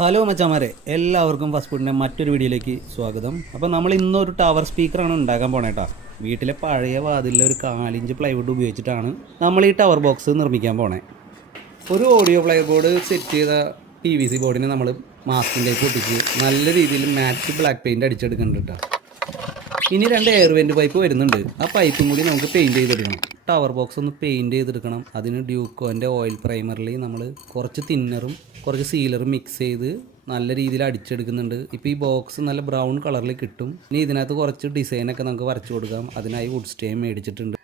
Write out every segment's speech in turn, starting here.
Hello മച്ചാമാരെ, എല്ലാവർക്കും first ഫുഡിൻ്റെ മറ്റൊരു വീഡിയോയിലേക്ക് സ്വാഗതം. അപ്പോൾ നമ്മൾ ഇന്നൊരു ടവർ സ്പീക്കറാണ് ഉണ്ടാക്കാൻ പോണേട്ടാ. വീട്ടിലെ പഴയ വാതിലിൽ ഒരു 4 പ്ലൈവുഡ് ഉപയോഗിച്ചിട്ടാണ് നമ്മൾ ഈ ടവർ ബോക്സ് നിർമ്മിക്കാൻ പോണേ. ഒരു ഓഡിയോ പ്ലേ ബോർഡ് സെറ്റ് ചെയ്ത PVC ബോർഡിനെ നമ്മൾ മാസ്കിൻ്റെക്ക് ഒട്ടിച്ച് നല്ല രീതിയിൽ മാറ്റ് ബ്ലാക്ക് പെയിൻറ്റ് അടിച്ചെടുക്കുന്നുണ്ട് കേട്ടോ. ഇനി 2 എയർ വെൻറ്റ് പൈപ്പ് വരുന്നുണ്ട്. ആ പൈപ്പും കൂടി നമുക്ക് പെയിൻറ്റ് ചെയ്തെടുക്കണം. ടവർ ബോക്സ് ഒന്ന് പെയിൻറ്റ് ചെയ്തെടുക്കണം. അതിന് ഡ്യൂക്കോൻ്റെ ഓയിൽ പ്രൈമറിൽ നമ്മൾ കുറച്ച് തിന്നറും കുറച്ച് സീലറും മിക്സ് ചെയ്ത് നല്ല രീതിയിൽ അടിച്ചെടുക്കുന്നുണ്ട്. ഇപ്പോൾ ഈ ബോക്സ് നല്ല ബ്രൗൺ കളറിൽ കിട്ടും. ഇനി ഇതിനകത്ത് കുറച്ച് ഡിസൈനൊക്കെ നമുക്ക് വരച്ചു കൊടുക്കാം. അതിനായി വുഡ് സ്റ്റെയിൻ മേടിച്ചിട്ടുണ്ട്.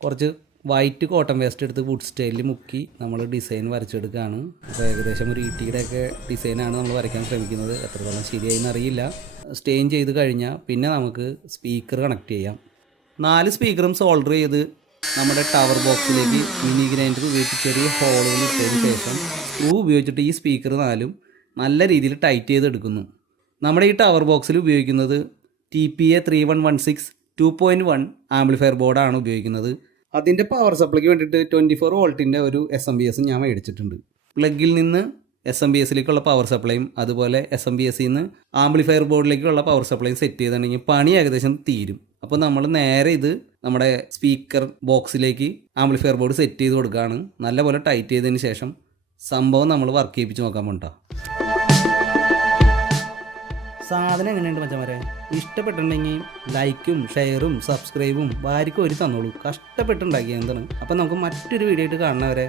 കുറച്ച് വൈറ്റ് കോട്ടൺ വേസ്റ്റ് എടുത്ത് വുഡ് സ്റ്റൈലിൽ മുക്കി നമ്മൾ ഡിസൈൻ വരച്ചെടുക്കുകയാണ്. അപ്പോൾ ഏകദേശം ഒരു ഈട്ടിയുടെയൊക്കെ ഡിസൈനാണ് നമ്മൾ വരയ്ക്കാൻ ശ്രമിക്കുന്നത്. എത്രത്തോളം ശരിയായിന്ന് അറിയില്ല. സ്റ്റെയിൻ ചെയ്ത് കഴിഞ്ഞാൽ പിന്നെ നമുക്ക് സ്പീക്കർ കണക്ട് ചെയ്യാം. 4 സ്പീക്കറും സോൾഡർ ചെയ്ത് നമ്മുടെ ടവർ ബോക്സിലേക്ക് മിനി ഗ്രൈൻഡർ ഉപയോഗിച്ച് ചെറിയ ഹോളുകൾ ഇട്ടതിന് ശേഷം സ്ക്രൂ ഉപയോഗിച്ചിട്ട് ഈ സ്പീക്കർ 4 നല്ല രീതിയിൽ ടൈറ്റ് ചെയ്തെടുക്കുന്നു. നമ്മുടെ ഈ ടവർ ബോക്സിൽ ഉപയോഗിക്കുന്നത് TPA 3116 2.1 ആംപ്ലിഫയർ ബോർഡാണ് ഉപയോഗിക്കുന്നത്. അതിൻ്റെ പവർ സപ്ലൈക്ക് വേണ്ടിയിട്ട് 24 വോൾട്ടിൻ്റെ ഒരു SMPS ഞാൻ മേടിച്ചിട്ടുണ്ട്. പ്ലഗിൽ നിന്ന് SMPSലേക്കുള്ള പവർ സപ്ലൈയും അതുപോലെ SMPSൽ നിന്ന് ആംപ്ലിഫയർ ബോർഡിലേക്കുള്ള പവർ സപ്ലൈയും സെറ്റ് ചെയ്തിട്ടുണ്ടെങ്കിൽ പണി ഏകദേശം തീരും. അപ്പോൾ നമ്മൾ നേരെ ഇത് നമ്മുടെ സ്പീക്കർ ബോക്സിലേക്ക് ആംപ്ലിഫയർ ബോർഡ് സെറ്റ് ചെയ്ത് കൊടുക്കുകയാണ്. നല്ലപോലെ ടൈറ്റ് ചെയ്തതിന് ശേഷം സംഭവം നമ്മൾ വർക്ക് ചെയ്യിപ്പിച്ച് നോക്കാൻ പോകണ്ട. സാധനം എങ്ങനെയുണ്ട് മച്ചന്മാരെ? ഇഷ്ടപ്പെട്ടിട്ടുണ്ടെങ്കിൽ ലൈക്കും ഷെയറും സബ്സ്ക്രൈബും വാരിക്കും ഒരു തന്നോളൂ. കഷ്ടപ്പെട്ടുണ്ടാക്കിയ എന്താണ്. അപ്പോൾ നമുക്ക് മറ്റൊരു വീഡിയോ ആയിട്ട് കാണുന്നവരെ